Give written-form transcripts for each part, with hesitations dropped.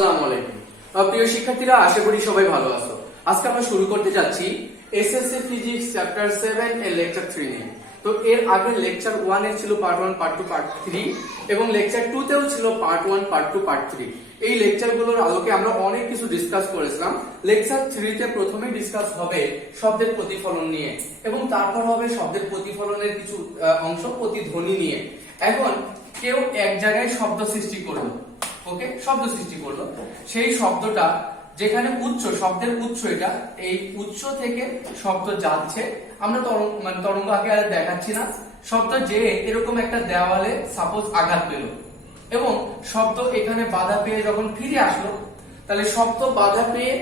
আসসালামু আলাইকুম প্রিয় শিক্ষার্থীরা, আশা করি সবাই ভালো আছো। আজকে আমরা শুরু করতে যাচ্ছি এসএসসি ফিজিক্স চ্যাপ্টার 7 এর লেকচার 3 নিয়ে। তো এর আগে লেকচার 1 এ ছিল পার্ট 1 পার্ট 2 পার্ট 3 এবং লেকচার 2 তেও ছিল পার্ট 1 পার্ট 2 পার্ট 3। এই লেকচারগুলোর আলোকে আমরা অনেক কিছু ডিসকাস করেছিলাম। লেকচার 3 তে প্রথমে ডিসকাস হবে শব্দের প্রতিফলন নিয়ে এবং তারপর হবে শব্দের প্রতিফলনের কিছু অংশ প্রতিধ্বনি নিয়ে। এখন কেউ এক জায়গায় শব্দ সৃষ্টি করলো, ওকে, শব্দ সৃষ্টি করলো, সেই শব্দটা যেখানে উচ্চ, শব্দের উচ্চ, এটা এই উচ্চ থেকে শব্দ যাচ্ছে, আমরা তরঙ্গ আগে আর দেখাচ্ছি না, শব্দ যে এরকম একটা দেওয়ালে সাপোজ আঘাত পেল এবং শব্দ এখানে বাধা পেয়ে যখন ফিরে আসলো, তাহলে শব্দ বাধা পেয়ে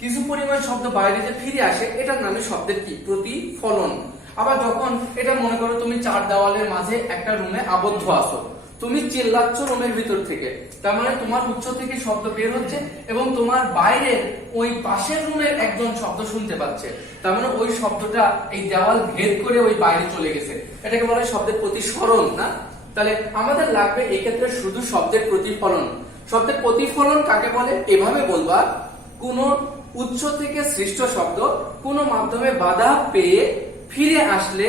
কিছু পরিমাণ শব্দ বাইরে যে ফিরে আসে, এটার নামে শব্দের কি প্রতিফলন। আবার যখন এটা মনে করো তুমি চার দেওয়ালের মাঝে একটা রুমে আবদ্ধ আছো, তুমি চিল্লাচ্ছ রুমের ভিতর থেকে, তার মানে তোমার উচ্চ থেকে শব্দ বের হচ্ছে এবং তোমার বাইরের ওই পাশের রুমের একজন শব্দ শুনতে পাচ্ছে, তার মানে ওই শব্দটা এই দেওয়াল ভেদ করে ওই বাইরে চলে গেছে, এটাকে বলা হয় শব্দের প্রতিসরণ, না? তাহলে আমাদের লাগবে এই ক্ষেত্রে শুধু শব্দের প্রতিফলন। শব্দের প্রতিফলন কাকে বলে? এভাবে বলবা, কোন উচ্চ থেকে সৃষ্ট শব্দ কোন মাধ্যমে বাধা পেয়ে ফিরে আসলে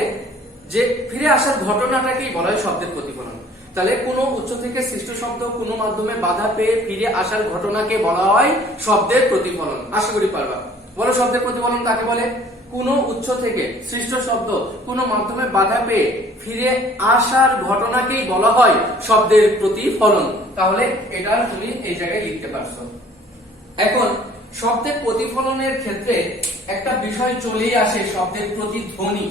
যে ফিরে আসার ঘটনাটাকেই বলা হয় শব্দের প্রতিফলন। তাহলে কোন উচ্চ থেকে সৃষ্ট শব্দ কোন মাধ্যমে বাধা পেয়ে ফিরে আসার ঘটনাকে বলা হয় শব্দের প্রতিফলন। আশা করি পারবা। বলো, শব্দের প্রতিফলন কাকে বলে? কোন উচ্চ থেকে সৃষ্ট শব্দ কোন মাধ্যমে বাধা পেয়ে ফিরে আসার ঘটনাকেই বলা হয় শব্দের প্রতিফলন। তাহলে এটা তুমি এই জায়গায় লিখতে পারছো। এখন শব্দের প্রতিফলনের ক্ষেত্রে একটা বিষয় চলেই আসে, শব্দের প্রতিধ্বনি।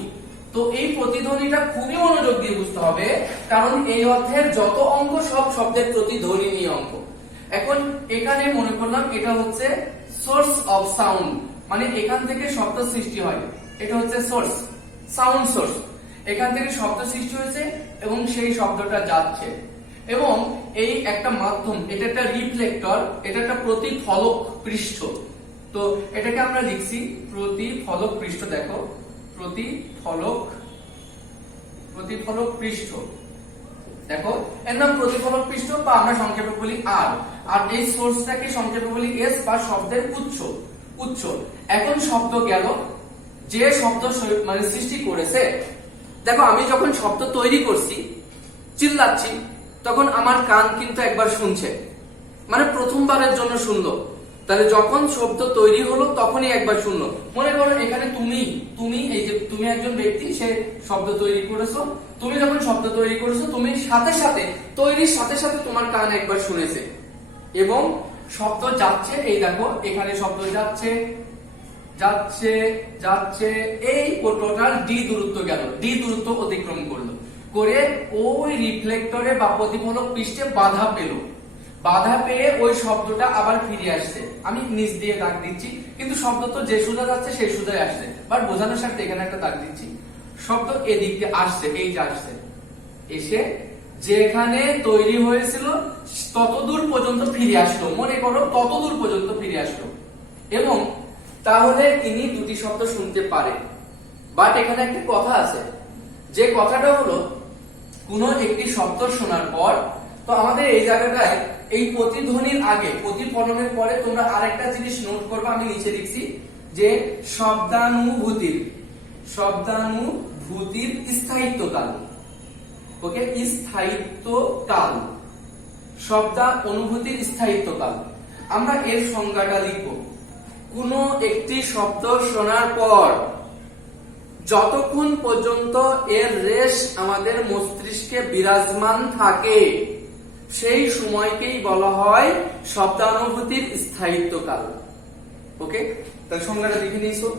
তো এই প্রতিধ্বনিটা খুবই মনোযোগ দিয়ে বুঝতে হবে, কারণ এই অধ্যায়ের যত অঙ্ক সব শব্দের প্রতিধ্বনি নিয়ে অঙ্ক। এখন এখানে মনে করলাম এটা হচ্ছে সোর্স অফ সাউন্ড, মানে এখান থেকে শব্দ সৃষ্টি হয়, এটা হচ্ছে সোর্স, সাউন্ড সোর্স। এখান থেকে শব্দ সৃষ্টি হয়েছে এবং সেই শব্দটা যাচ্ছে এবং এই একটা মাধ্যম, এটা একটা রিফ্লেক্টর, এটা একটা প্রতিফলক পৃষ্ঠ। তো এটাকে আমরা লিখছি প্রতিফলক পৃষ্ঠ। দেখো, প্রতিফলক পৃষ্ঠ, দেখো এর নাম প্রতিফলক পৃষ্ঠ, বা আমরা সংক্ষেপে বলি আর। আর এই সোর্সটাকে সংক্ষেপে বলি এস, বা শব্দের উচ্চ। এখন শব্দ গেল, যে শব্দ মানে সৃষ্টি করেছে, দেখো আমি যখন শব্দ তৈরি করছি, চিল্লাচ্ছি, তখন আমার কান কিন্তু একবার শুনছে, মানে প্রথমবারের জন্য শুনলো। তাহলে যখন শব্দ তৈরি হলো তখনই একবার শুনলো। মনে করো এখানে তুমি এই যে তুমি একজন ব্যক্তি, সে শব্দ তৈরি করেছো, তুমি যখন শব্দ তৈরি করেছো, তুমি তৈরির সাথে সাথে তোমার কান একবার শুনেছে এবং শব্দ যাচ্ছে। এই দেখো এখানে শব্দ যাচ্ছে, এই টোটাল ডি দূরত্ব গেল, ডি দূরত্ব অতিক্রম করলো, করে ওই রিফ্লেক্টরে বা প্রতিফলক পৃষ্ঠে বাধা পেয়ে ওই শব্দটা আবার ফিরে আসছে। আমি নিচ দিয়ে দাগ দিচ্ছি, কিন্তু শব্দ তো যে সুদা যাচ্ছে সেই সুদাই আসছে, বাট বোঝানোর সাথে এখানে একটা দাগ দিচ্ছি। শব্দ এদিকে আসছে, এই যে আসছে, এসে যেখানে তৈরি হয়েছিল ততদূর পর্যন্ত ফিরে আসলো। মনে করো ততদূর পর্যন্ত ফিরে আসলো এবং তাহলে তিনি দুটি শব্দ শুনতে পারে। বাট এখানে একটা কথা আছে, যে কথাটা হলো কোন একটি শব্দ শোনার পর, তো আমাদের এই জায়গাটায় এই প্রতিধ্বনির আগে, প্রতিফলনের পরে তোমরা আরেকটা জিনিস নোট করবে, আমি নিচে লিখছি যে শব্দানুভূতির স্থায়িত্বকাল। ওকে, স্থায়িত্বকাল, শব্দানুভূতির স্থায়িত্বকাল। আমরা এর সংজ্ঞাটা লিখব, কোন একটি শব্দ শোনার পর যতক্ষণ পর্যন্ত এর রেশ আমাদের মস্তিষ্কে বিরাজমান থাকে, সেই সময়কেই বলা হয় শব্দানুভূতির স্থায়িত্বকাল। ওকে, তাহলে সংজ্ঞাটা লিখে নিয়েছো।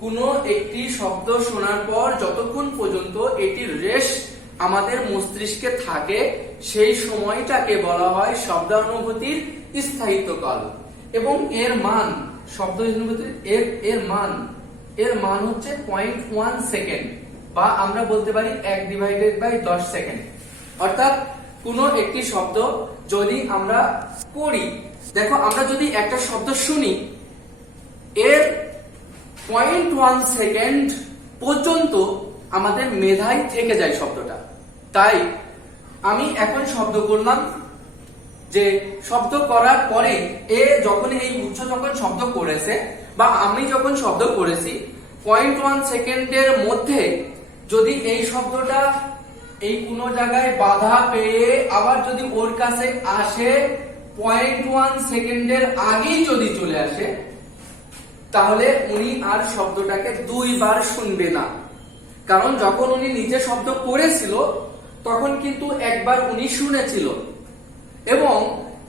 কোন একটি শব্দ শোনার পর যতক্ষণ পর্যন্ত এটির রেশ আমাদের মস্তিষ্কে থাকে, সেই সময়টাকে বলা হয় শব্দানুভূতির স্থায়িত্বকাল। এবং এর মান, শব্দানুভূতির এর মান হচ্ছে 0.1 সেকেন্ড, বা আমরা বলতে পারি 1/10 সেকেন্ড। অর্থাৎ কোন একটি শব্দ যদি আমরা পড়ি, দেখো আমরা যদি একটা শব্দ শুনি, এর 0.1 সেকেন্ড পর্যন্ত আমাদের মেধায় থেকে যায় শব্দটা। তাই আমি এখন শব্দ করলাম যে শব্দ করার পরে এ যখন এই উচ্চ যখন শব্দ করেছে বা আমি যখন শব্দ করেছি 0.1 সেকেন্ডের মধ্যে যদি এই শব্দটা এই কোন জায়গায় বাধা পেয়ে আবার যদি ওর কাছে আসে 0.1 সেকেন্ডের আগেই যদি চলে আসে, তাহলে উনি আর শব্দটাকে দুইবার শুনবে না। কারণ যখন উনি নিজে শব্দ করেছিল তখন কিন্তু একবার উনি শুনেছিল এবং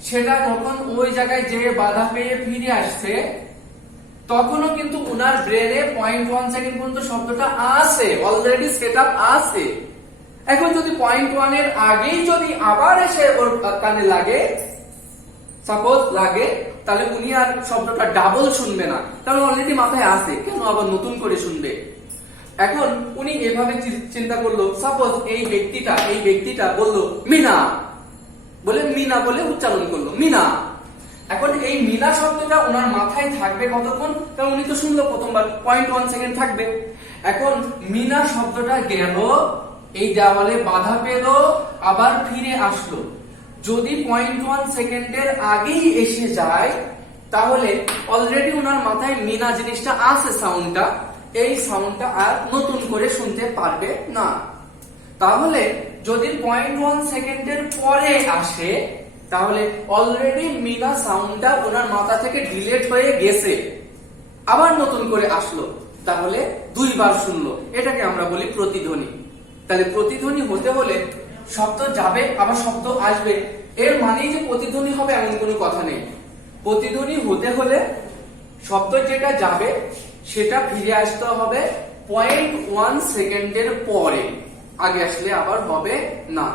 সেটা যখন ওই জায়গায় যে বাধা পেয়ে ফিরে আসছে তখনও কিন্তু উনার ব্রেনে 0.1 সেকেন্ড পর্যন্ত শব্দটা আছে, অলরেডি সেটআপ আছে। এখন যদি 0.1 এর আগেই যদি আবার এসে ওর কানে লাগে, সাপোজ লাগে, তাহলে উনি আর শব্দটা ডাবল শুনবে না, কারণ অলরেডি মাথায় আছে, কেন আবার নতুন করে শুনবে। এখন উনি এভাবে চিন্তা করলো, সাপোজ এই ব্যক্তিটা বললো মিনা, বলে উচ্চারণ করলো মিনা। এখন এই মিনা শব্দটা ওনার মাথায় থাকবে কতক্ষণ, কারণ উনি তো শুনলো প্রথমবার, 0.1 সেকেন্ড থাকবে। এখন মিনা শব্দটা গেল, এই দেওয়ালে বাধা পেল, আবার ফিরে আসলো। যদি 0.1 সেকেন্ডের আগেই এসে যায় তাহলে অলরেডি ওনার মাথায় মিনা জিনিসটা আছে, সাউন্ডটা, এই সাউন্ডটা আর নতুন করে শুনতে পারবে না। তাহলে যদি 0.1 সেকেন্ডের পরে আসে তাহলে অলরেডি মিনা সাউন্ডটা ওনার মাথা থেকে ডিলেট হয়ে গেছে, আবার নতুন করে আসলো, তাহলে দুইবার শুনলো। এটাকে আমরা বলি প্রতিধ্বনি। তাহলে প্রতিধ্বনি হতে হলে শব্দ যাবে আবার শব্দ আসবে, এর মানেই যে প্রতিধ্বনি হবে এমন কোনো কথা নেই। প্রতিধ্বনি হতে হলে শব্দ যেটা যাবে সেটা ফিরে আসতে হবে 0.1 সেকেন্ডের পরে, আগে আসলে আবার হবে না।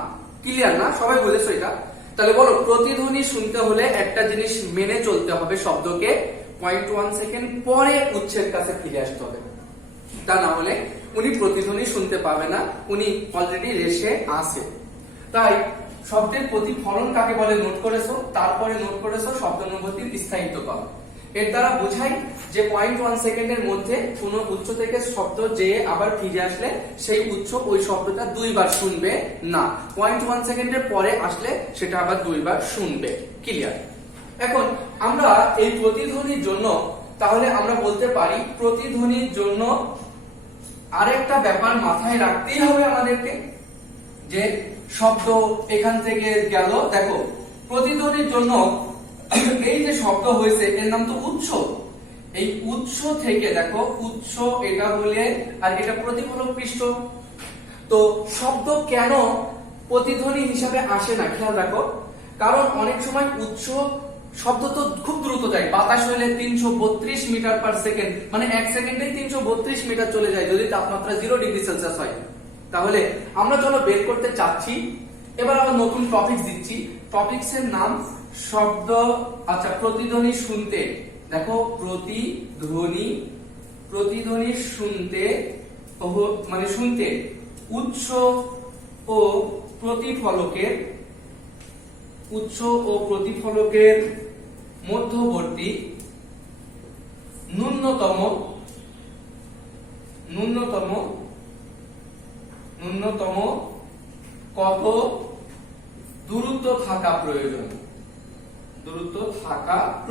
ক্লিয়ার না? সবাই বলেছো এটা? তাহলে বলো, প্রতিধ্বনি শুনতে হলে একটা জিনিস মেনে চলতে হবে, শব্দকে 0.1 সেকেন্ড পরে উচ্চের কাছে ফিরে আসতে হবে, তা না হলে উনি প্রতিধ্বনি শুনতে পাবে না, উনি অলরেডি রেসে আছে। তাই শব্দের প্রতিফলন কাকে বলে নোট করেছো, তারপরে নোট করেছো শব্দানুভূতির স্থায়িত্ব পাবে। এর দ্বারা বোঝাই যে 0.1 সেকেন্ডের মধ্যে কোন উচ্চ থেকে শব্দ যে আবার ফিরে আসলে সেই উচ্চ ওই শব্দটা দুইবার শুনবে না, 0.1 সেকেন্ডের পরে আসলে সেটা আবার দুইবার শুনবে। ক্লিয়ার? এখন আমরা এই প্রতিধ্বনির জন্য তাহলে আমরা বলতে পারি, প্রতিধ্বনির জন্য আরেকটা ব্যাপার মাথায় রাখতেই হবে আমাদেরকে, যে শব্দ এখান থেকে গেল, দেখো প্রতিধ্বনির জন্য এই যে শব্দ হয়েছে এর নাম তো উৎস। এই উৎস থেকে দেখো, উৎস এটা বলে আর এটা প্রতিফলক পৃষ্ঠ। তো শব্দ কেন প্রতিধ্বনি হিসাবে আসে না, খেয়াল রাখো। কারণ অনেক সময় উৎস শব্দ তো খুব দ্রুত যায়, বাতাস হইলে 332 মিটার পার সেকেন্ড, মানে 1 সেকেন্ডে 332 মিটার চলে যায় যদি তাপমাত্রা 0 ডিগ্রি সেলসিয়াস হয়। তাহলে আমরা চলো বের করতে চাচ্ছি, এবার আবার নতুন টপিক দিচ্ছি। টপিকসের নাম শব্দ, আচ্ছা প্রতিধ্বনি শুনতে। দেখো প্রতিধ্বনি শুনতে, মানে শুনতে উৎস ও প্রতিফলকের মধ্যবর্তী ন্যূনতম কত দূরত্ব থাকা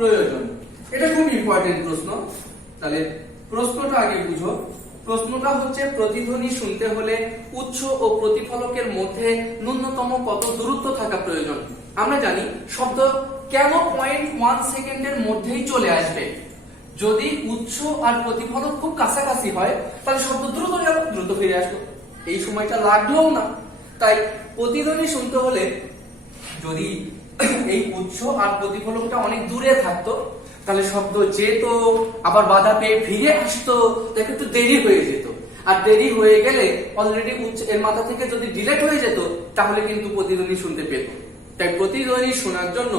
প্রয়োজন, এটা খুব ইম্পর্টেন্ট প্রশ্ন। তাহলে প্রশ্নটা আগে বুঝো। প্রশ্নটা হচ্ছে, প্রতিধ্বনি শুনতে হলে উৎস ও প্রতিফলকের মধ্যে ন্যূনতম কত দূরত্ব থাকা প্রয়োজন। আমরা জানি শব্দ কেন 0.1 সেকেন্ডের মধ্যেই চলে আসবে। যদি উৎস আর প্রতিফলক খুব কাছাকাছি হয় তাহলে শব্দ দ্রুত গেল, দ্রুত ফিরে আসলো, এই সময়টা লাগলোও না। তাই প্রতিধ্বনি শুনতে হলে যদি এই উৎস আর প্রতিফলকটা অনেক দূরে থাকতো তাহলে শব্দ যেত, আবার বাধা পেয়ে ফিরে আসতো, দেখো একটু দেরি হয়ে যেত। আর দেরি হয়ে গেলে অলরেডি উচ্চ এর মাথা থেকে যদি ডিলেট হয়ে যেত তাহলে কিন্তু প্রতিধ্বনি শুনতে পেত। তাই প্রতিধ্বনি শোনার জন্য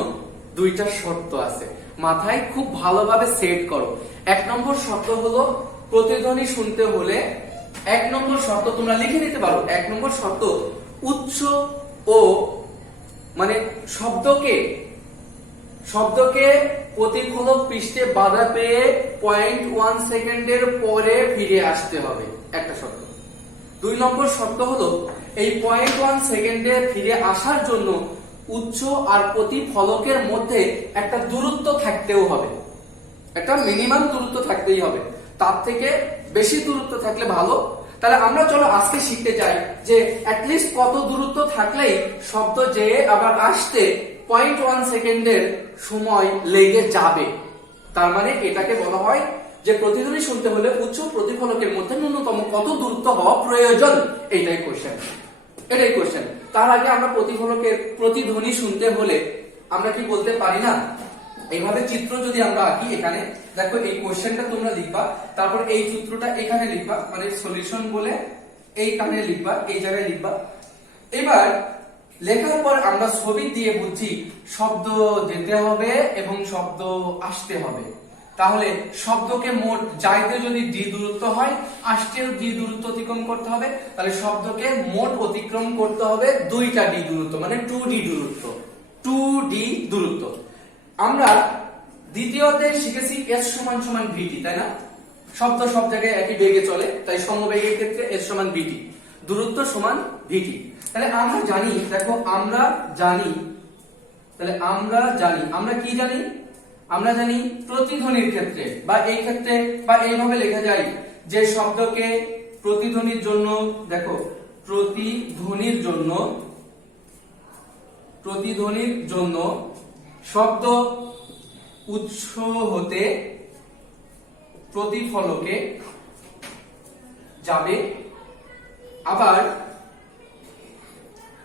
দুইটা শর্ত আছে, মাথায় খুব ভালোভাবে সেট করো। 1 নম্বর শর্ত হলো, প্রতিধ্বনি শুনতে হলে 1 নম্বর শর্ত তোমরা লিখে নিতে পারো। 1 নম্বর শর্ত, উৎস ও মানে শব্দকে প্রতিফলক পৃষ্ঠে বাধা পেয়ে 0.1 সেকেন্ডের পরে ফিরে আসতে হবে, একটা শর্ত। 2 নম্বর শর্ত হলো, এই 0.1 সেকেন্ডে ফিরে আসার জন্য উচ্চ আর প্রতিফলকের মধ্যে একটা দূরত্ব থাকতেও হবে, একটা মিনিমাম দূরত্ব থাকতেই হবে, তার থেকে বেশি দূরত্ব থাকলে ভালো। তাহলে আমরা চলো আজকে শিখতে চাই যে অ্যাটলিস্ট কত দূরত্ব থাকলেই শব্দ যেয়ে আবার আসতে 0.1 সেকেন্ডের সময় লেগে যাবে। তার মানে এটাকে বলা হয় যে প্রতিধ্বনি শুনতে হলে উচ্চ প্রতিফলকের মধ্যে ন্যূনতম কত দূরত্ব হওয়া প্রয়োজন, এটাই কোশ্চেন। তার আগে আমরা প্রতিফলকের প্রতিধ্বনি শুনতে হলে আমরা কি বলতে পারি না, এইভাবে চিত্র যদি আমরা আঁকি, এখানে দেখো এই কোশ্চেনটা তোমরা লিখবা, তারপর এই চিত্রটা এখানে লিখবা, মানে সলিউশন বলে এইখানে লিখবা, এই জায়গায় লিখবা। এবার লেখার পর আমরা ছবি দিয়ে বুঝছি শব্দ যেতে হবে এবং শব্দ আসতে হবে। তাহলে শব্দকে মোট যাইতে যদি ডি দূরত্ব হয়, আসতেও ডি দূরত্ব অতিক্রম করতে হবে, তাহলে শব্দকে মোট অতিক্রম করতে হবে 2টা ডি দূরত্ব, মানে 2D দূরত্ব, 2D দূরত্ব। আমরা দ্বিতীয়তে শিখেছি s সমান সমান vt, তাই না? শব্দ সব জায়গায় একই বেগে চলে, তাই সমবেগের ক্ষেত্রে s সমান vt, দূরত্ব সমান vt। তাহলে আমরা জানি, দেখো আমরা জানি আমরা কি জানি, আমরা জানি প্রতিধ্বনির ক্ষেত্রে বা এই ক্ষেত্রে বা এইভাবে লেখা যায় যে শব্দকে প্রতিধ্বনির জন্য, দেখো প্রতিধ্বনির জন্য শব্দ উৎস হতে প্রতিফলকে যাবে, আবার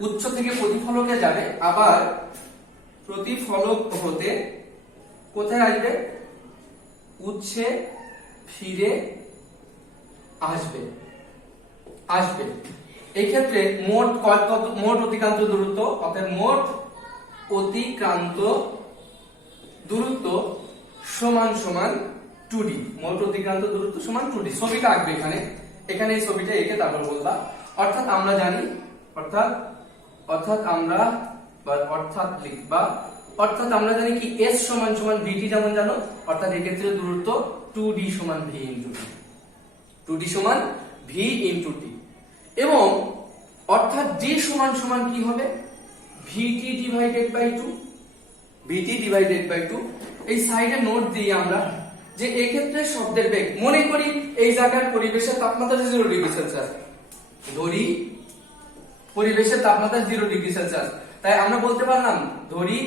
উৎস থেকে প্রতিফলকে যাবে, আবার প্রতিফলক হতে কোথায় আসবে, উৎসে ফিরে আসবে। এই ক্ষেত্রে মোট অতিক্রান্ত দূরত্ব, অর্থাৎ মোট অতিক্রান্ত দূরত্ব সমান 2D, মোট অতিক্রান্ত দূরত্ব সমান 2D। ছবিটা আঁকবে এখানে এই ছবিটা এঁকে তারপর বলবা। অর্থাৎ আমরা জানি, অর্থাৎ আমরা জানি কি s সমান vt, যেমন জানো, অর্থাৎ এই ক্ষেত্রে দূরত্ব 2D সমান v ইনটু t, 2D সমান v ইনটু t। এবং অর্থাৎ d সমান কি হবে, vt ডিভাইডেড বাই 2। এই সাইডে নোট দিই আমরা যে এই ক্ষেত্রে শব্দের বেগ, মনে করি এই জায়গার পরিবেশের তাপমাত্রা 0 ডিগ্রি সেলসিয়াস, ধরি পরিবেশের তাপমাত্রা 0 ডিগ্রি সেলসিয়াস, তাই আমরা বলতে পারলাম ধরি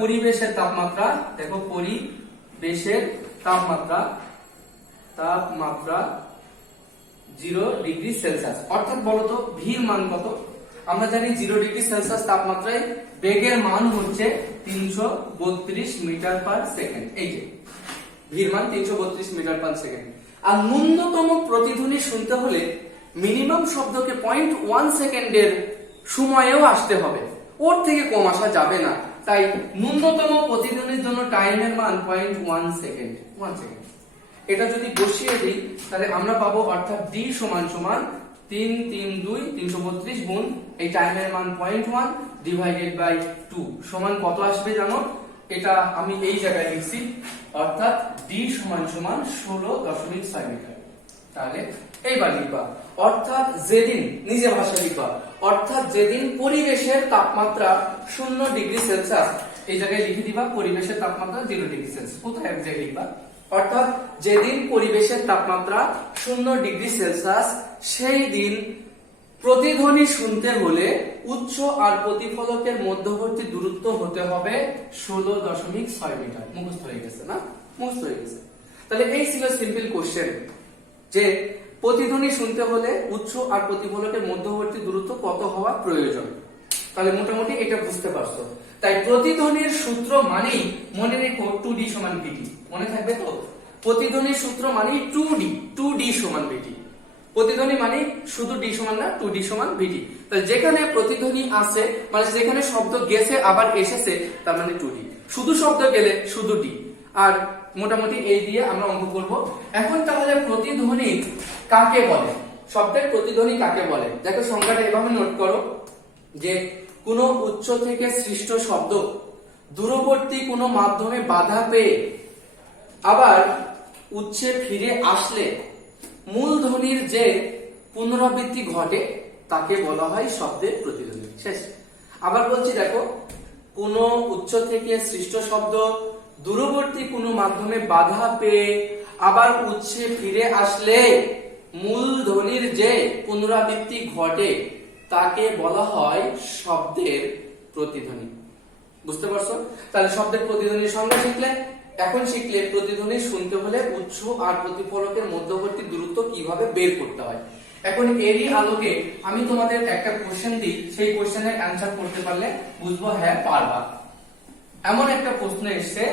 পরিবেশের তাপমাত্রা, দেখো পরিবেশের তাপমাত্রা 0 ডিগ্রি সেলসিয়াস। অর্থাৎ বলতো ভির মান কত, আমরা জানি 0 ডিগ্রি সেলসিয়াস তাপমাত্রায় বেগের মান হচ্ছে 332 মিটার পার সেকেন্ড। এই যে ভির মান 332 মিটার পার সেকেন্ড। আর ন্যূনতম প্রতিধ্বনি শুনতে হলে মিনিমাম শব্দকে 0.1 সেকেন্ডের সময়েও আসতে হবে, ওর থেকে কম আসা যাবে না। তাই ন্যূনতম প্রতিধ্বনির জন্য টাইমের মান 0.1 সেকেন্ড। এটা যদি বসিয়ে দিই তাহলে আমরা পাবো, অর্থাৎ d সমান 332 গুণ এই টাইমের মান 0.1 ডিভাইডেড বাই 2 সমান কত আসবে জানো? এটা আমি এই জায়গায় লিখছি, অর্থাৎ d সমান 16.6 মিটার। তাহলে এইবার লিখবা, অর্থাৎ যেদিন, নিজে ভাষায় লিখবা, অর্থাৎ যেদিন পরিবেশের তাপমাত্রা 0 ডিগ্রি সেলসিয়াস, এই জায়গায় লিখে দিবা পরিবেশের তাপমাত্রা 0 ডিগ্রি সেলসিয়াস। কোথায় এক জায়গায় লিখবা, অর্থাৎ যেদিন পরিবেশের তাপমাত্রা 0 ডিগ্রি সেলসিয়াস, সেই দিন প্রতিধ্বনি শুনতে হলে উৎস আর প্রতিফলকের মধ্যবর্তী দূরত্ব হতে হবে 16.6 মিটার। মুখস্থ হয়ে গেছে না? মুখস্থ হয়ে গেছে। তাহলে এই ছিল সিম্পল কোশ্চেন যে প্রতিধ্বনি শুনতে হলে উৎস আর প্রতিফলকের মধ্যবর্তী দূরত্ব কত হওয়া প্রয়োজন। তাহলে মোটামুটি এটা বুঝতে পারছো। তাই প্রতিধ্বনির সূত্র মানেই মনে রেখো 2D সমান VT, মনে থাকবে তো? প্রতিধ্বনির সূত্র মানেই 2D সমান VT। প্রতিধ্বনি মানে শুধু D সমান না, 2D সমান VT। তাহলে যেখানে প্রতিধ্বনি আছে, মানে যেখানে শব্দ গেছে আবার এসেছে, তার মানে 2D। শুধু শব্দ গেলে শুধু D। আর মোটামুটি এই দিয়ে আমরা অঙ্ক করব। এখন তাহলে প্রতিধ্বনি কাকে বলে, শব্দের প্রতিধ্বনি কাকে বলে? দেখো সংজ্ঞাটা এভাবে নোট করো যে কোনো উচ্চ থেকে সৃষ্ট শব্দ দূরবর্তী কোনো মাধ্যমে বাধা পেয়ে আবার উচ্চে ফিরে আসলে মূল ধ্বনির যে পুনরাবৃত্তি ঘটে তাকে বলা হয় শব্দের প্রতিধ্বনি। শেষ। আবার বলছি, দেখো কোনো উচ্চ থেকে সৃষ্ট শব্দ দূরবর্তী কোনো মাধ্যমে বাধা পেয়ে আবার উচ্চে ফিরে আসলে মূল ধ্বনির যে পুনরাবৃত্তি ঘটে তাকে বলা হয় শব্দের প্রতিধ্বনি। বুঝতে পারছো? তাহলে শব্দের প্রতিধ্বনির সংজ্ঞা শিখলে, এখন শিখলে প্রতিধ্বনি শুনতে হলে উচ্চ আর প্রতিফলকের মধ্যবর্তী দূরত্ব কিভাবে বের করতে হয়। এখন এরই আলোকে আমি তোমাদের একটা কোশ্চেন দিই, সেই কোশ্চেনের অ্যান্সার করতে পারলে বুঝবো হ্যাঁ পারবা। এমন একটা প্রশ্ন এসছে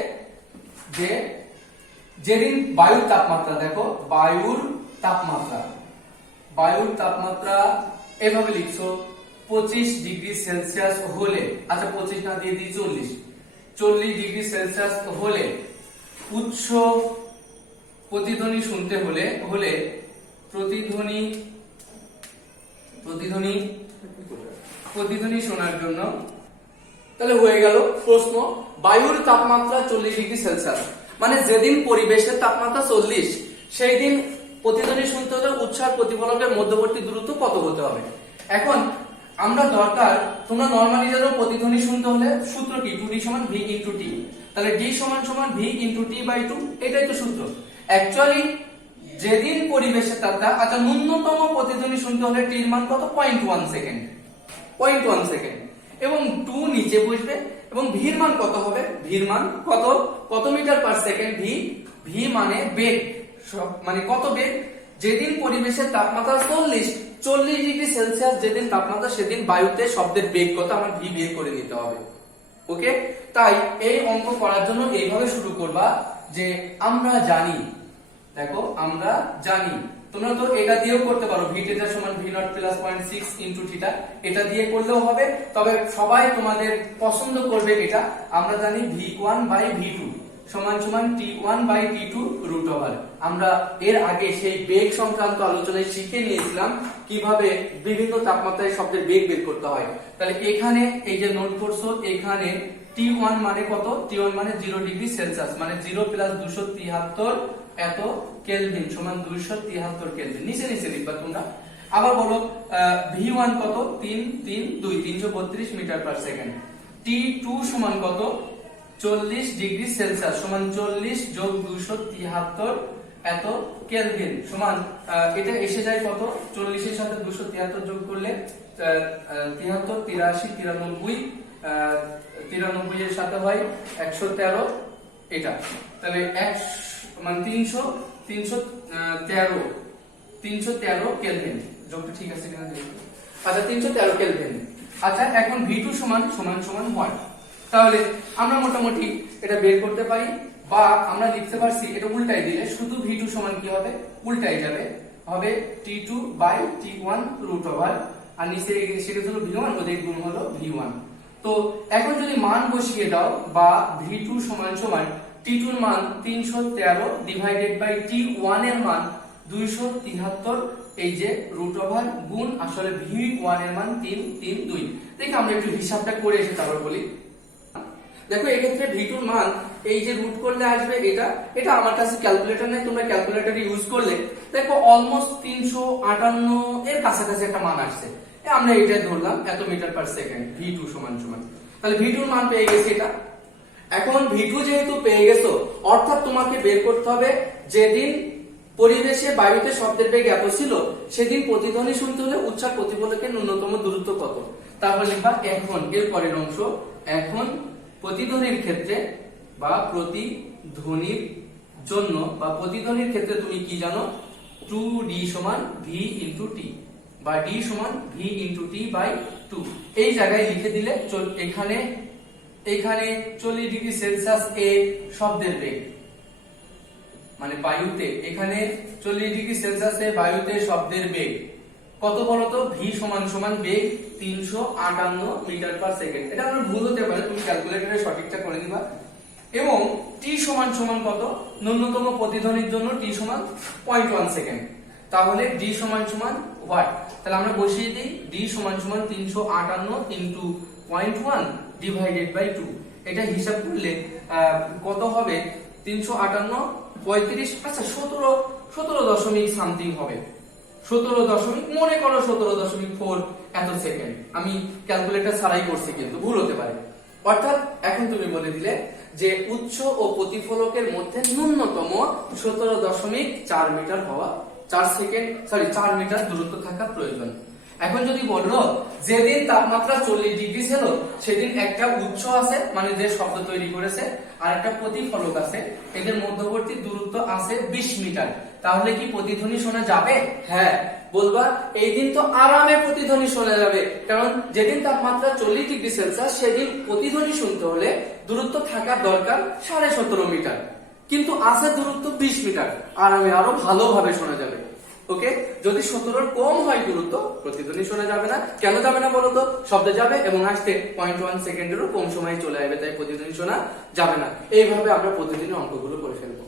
যে যেদিন বায়ুর তাপমাত্রা, দেখো বায়ুর তাপমাত্রা এভাবে লিখছো 25 ডিগ্রি সেলসিয়াস হলে, আচ্ছা 25 না দিয়ে দিই 40 ডিগ্রি সেলসিয়াস হলে উচ্চ প্রতিধ্বনি শুনতে হলে প্রতিধ্বনি শোনার জন্য, তাহলে হয়ে গেল প্রশ্ন বায়ুর তাপমাত্রা 40 ডিগ্রি সেলসিয়াস, মানে যেদিন পরিবেশের তাপমাত্রা 40 সেই দিন প্রতিধ্বনি শুনতে হলে উচ্চ আর প্রতিফলকের মধ্যবর্তী দূরত্ব কত হতে হবে। এখন আমরা দরকার, তোমরা নরমালি জানো প্রতিধ্বনি শুনতে হলে সূত্র কি, 2d সমান v ইনটু t, তাহলে d সমান সমান v ইনটু t বাই 2, এটাই তো সূত্র। অ্যাকচুয়ালি যেদিন পরিবেশের তাপমাত্রা, আচ্ছা ন্যূনতম প্রতিধ্বনি শুনতে হলে t এর মান কত, 0.1 সেকেন্ড, এবং 2 নিচে বসবে এবং v এর মান কত হবে, v এর মান কত মিটার পার সেকেন্ড, v মানে বেগ, মানে কত বেগ, যেদিন পরিবেশের তাপমাত্রা 40 ডিগ্রি সেলসিয়াস যেদিন তাপমাত্রা সেদিন বায়ুতে শব্দের বেগ কত আমার v বের করে নিতে হবে। ওকে, তাই এই অঙ্ক করার জন্য এইভাবে শুরু করবা যে আমরা জানি, দেখো আমরা জানি, তোমরা তো এটা দিয়েও করতে পারো, v θ সমান v নট প্লাস 0.6 ইনটু θ, এটা দিয়ে করলেও হবে, তবে সবাই তোমাদের পছন্দ করবে এটা। আমরা জানি v1 বাই v2 সমান সমান t1 by t2 root over. আমরা এর আগে সেই বেগ সংক্রান্ত আলোচনায় শিখে নিয়েছিলাম কিভাবে বিভিন্ন তাপমাত্রায় শব্দের বেগ বের করতে হয়। তাহলে এখানে এই যে নোট করছো, এখানে t1 মানে কত, t1 মানে 0 ডিগ্রি সেলসিয়াস, মানে 0 প্লাস 273 এত কেলভিন সমান 273 কেলভিন, নিচে লিখবা তোমরা। আবার বলো v1 কত, 332 মিটার পার সেকেন্ড, t2 সমান কত, 40 ডিগ্রি সেলসিয়াস সমান 40 যোগ 273 এত কেলভিন সমান, এটা এসে যায় কত, 40 এর সাথে 273 যোগ করলে 73, 83, 93 এর সাথে হয় 113, এটা তাহলে মানে 313 কেলভিন, যোগটা ঠিক আছে কিনা দেখো। আচ্ছা 313 কেলভিন। আচ্ছা এখন v2 সমান 1, তাহলে আমরা মোটামুটি এটা বের করতে পারি, বা আমরা লিখতে পারছি এটা উল্টাই দিলে শুধু v2 সমান কি হবে, উল্টাই যাবে, হবে t2 by t1 root over, আর নিচে সেটা হলো v1, ওদের গুণ হলো v1। তো এখন যদি মান বসিয়ে দাও, বা v2 সমান সমান t2 এর মান 313 ডিভাইডেড বাই t1 এর মান 273, এই যে রুট ওভার গুণ আসলে v1 এর মান 332। দেখো আমরা একটু হিসাবটা করে এসে তারপর বলি। দেখো এক্ষেত্রে v2 এর মান এই যে রুট করলে আসবে এটা আমার কাছে ক্যালকুলেটর নেই, তোমরা ক্যালকুলেটর ইউজ করলে দেখো অলমোস্ট 358 এর কাছাকাছি একটা মান আসছে, আমরা এটা ধরলাম এত মিটার পার সেকেন্ড, v2 সমান সমান, তাহলে v2 এর মান পেয়ে গেছি এটা। এখন v2 যেহেতু পেয়ে গেছো, অর্থাৎ তোমাকে বের করতে হবে যেদিন পরিবেশে বায়ুতে শব্দের বেগ এত ছিল সেদিন প্রতিধ্বনি শুনতে হলে উচ্চ আর প্রতিফলকের ন্যূনতম দূরত্ব কত। তারপর লিখবা এখন এর পরের অংশ, এখন প্রতিধ্বনির ক্ষেত্রে বা প্রতিধ্বনির জন্য বা প্রতিধ্বনির ক্ষেত্রে তুমি কি জানো, 2d সমান v ইনটু t, বা d সমান v ইনটু t বাই 2। এই জায়গায় লিখে দিলে এখানে 40 ডিগ্রি সেলসিয়াস এ শব্দের বেগ, মানে বায়ুতে এখানে 40 ডিগ্রি সেলসিয়াস এ বায়ুতে শব্দের বেগ কত বলতো, v সমান সমান বেগ 358 মিটার পার সেকেন্ড। এটা আমার ভুল হতে পারে, তুমি ক্যালকুলেটরে সঠিকটা করে দিবা। এবং t সমান সমান কত, ন্যূনতম প্রতিধ্বনির জন্য t সমান 0.1 সেকেন্ড, তাহলে d সমান সমান ওয়াট। তাহলে আমরা বসিয়ে দিই d সমান সমান 358 ইনটু 0.1 ডিভাইডেড বাই 2, এটা হিসাব করলে কত হবে, 358 35, আচ্ছা 17 দশমিক সামথিং হবে, 17 দশমিক, মনে করো 17.4 এত সেকেন্ড। আমি ক্যালকুলেটর ছাড়াই করছি, কিন্তু ভুল হতে পারে। অর্থাৎ এখন তুমি বলে দিলে যে উৎস ও প্রতিফলকের মধ্যে ন্যূনতম 17.4 মিটার হওয়া 4 মিটার দূরত্ব থাকা প্রয়োজন। এখন যদি বললো যেদিন তাপমাত্রা 40 ডিগ্রি ছিল সেদিন একটা উৎস আছে মানে যে শব্দ তৈরি করেছে আর একটা প্রতিফলক আছে, এদের মধ্যবর্তী দূরত্ব আছে 20 মিটার, তাহলে কি প্রতিধ্বনি শোনা যাবে? হ্যাঁ, বলবা এই দিন তো আরামে প্রতিধ্বনি শোনা যাবে, কারণ যেদিন তাপমাত্রা 40 ডিগ্রি সেলসিয়াস সেদিন প্রতিধ্বনি শুনতে হলে দূরত্ব থাকার দরকার 17.5 মিটার, কিন্তু আছে দূরত্ব 20 মিটার, আরামে আরো ভালোভাবে শোনা যাবে। ওকে, যদি 17 কম হয় দূরত্ব, প্রতিধ্বনি শোনা যাবে না। কেন যাবে না বলতো? শব্দ যাবে এবং আসতে 0.1 সেকেন্ডেরও কম সময় চলে আসবে, তাই প্রতিধ্বনি শোনা যাবে না। এইভাবে আমরা প্রতিদিন অঙ্কগুলো করে ফেলবো।